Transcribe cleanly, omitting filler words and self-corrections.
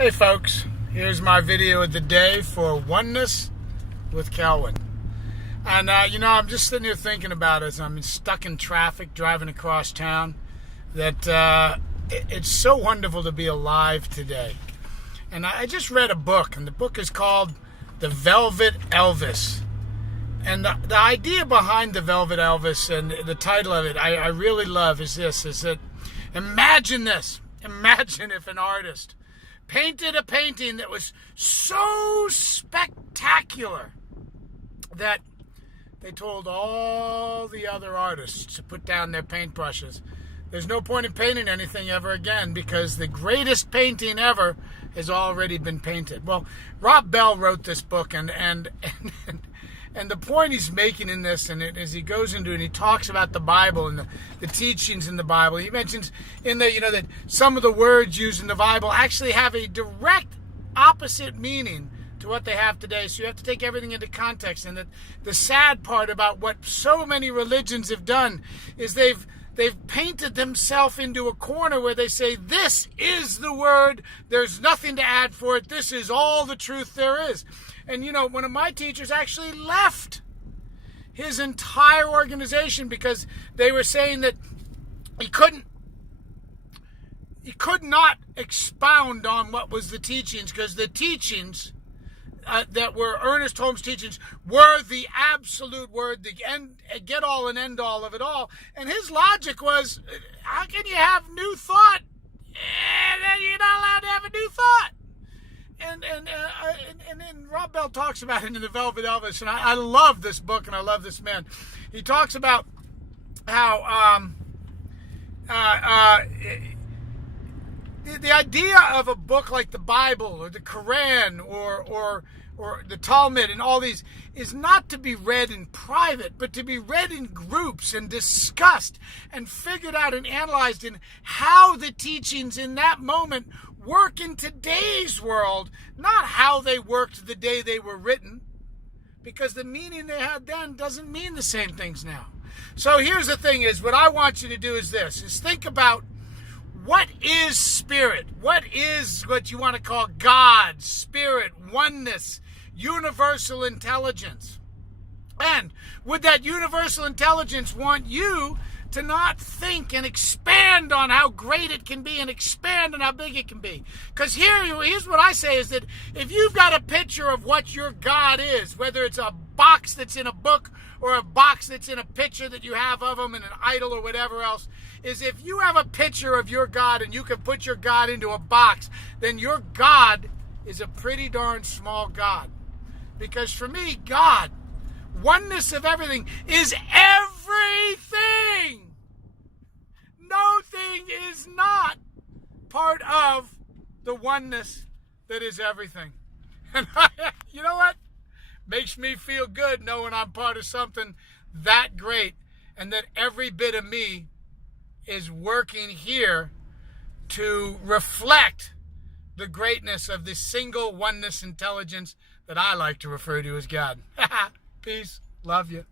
Hey folks, here's my video of the day for Oneness with Kelvin. And I'm just sitting here thinking about it as I'm stuck in traffic driving across town, that it's so wonderful to be alive today. And I just read a book, and the book is called The Velvet Elvis. And the idea behind The Velvet Elvis and the title of it, I really love, is that imagine this. Imagine if an artist painted a painting that was so spectacular that they told all the other artists to put down their paintbrushes. There's no point in painting anything ever again because the greatest painting ever has already been painted. Well, Rob Bell wrote this book, and the point he's making in this, and as he goes into it, and he talks about the Bible and the teachings in the Bible. He mentions in there, that some of the words used in the Bible actually have a direct opposite meaning to what they have today. So you have to take everything into context. And the sad part about what so many religions have done is they've painted themselves into a corner where they say, this is the word, there's nothing to add for it, this is all the truth there is. And one of my teachers actually left his entire organization because they were saying that he could not expound on what was the teachings, because the teachings that were Ernest Holmes' teachings were the absolute word, the get all and end all of it all. And his logic was, how can you have new thought and then you're not allowed to have a new thought? And then Rob Bell talks about it in The Velvet Elvis, and I love this book and I love this man. He talks about how the idea of a book like the Bible or the Quran or the Talmud and all these is not to be read in private, but to be read in groups and discussed and figured out and analyzed in how the teachings in that moment work in today's world, not how they worked the day they were written, because the meaning they had then doesn't mean the same things now. So here's the thing is, what I want you to do is this, is think about what is spirit? What is what you want to call God, spirit, oneness, universal intelligence? And would that universal intelligence want you to not think and expand on how great it can be and expand on how big it can be? Because here's what I say is that if you've got a picture of what your God is, whether it's a box that's in a book or a box that's in a picture that you have of him and an idol or whatever else, is if you have a picture of your God and you can put your God into a box, then your God is a pretty darn small God. Because for me, God, oneness of everything, is everything. No thing is not part of the oneness that is everything. And you know what? Makes me feel good knowing I'm part of something that great, and that every bit of me is working here to reflect the greatness of the single oneness intelligence that I like to refer to as God. Peace. Love you.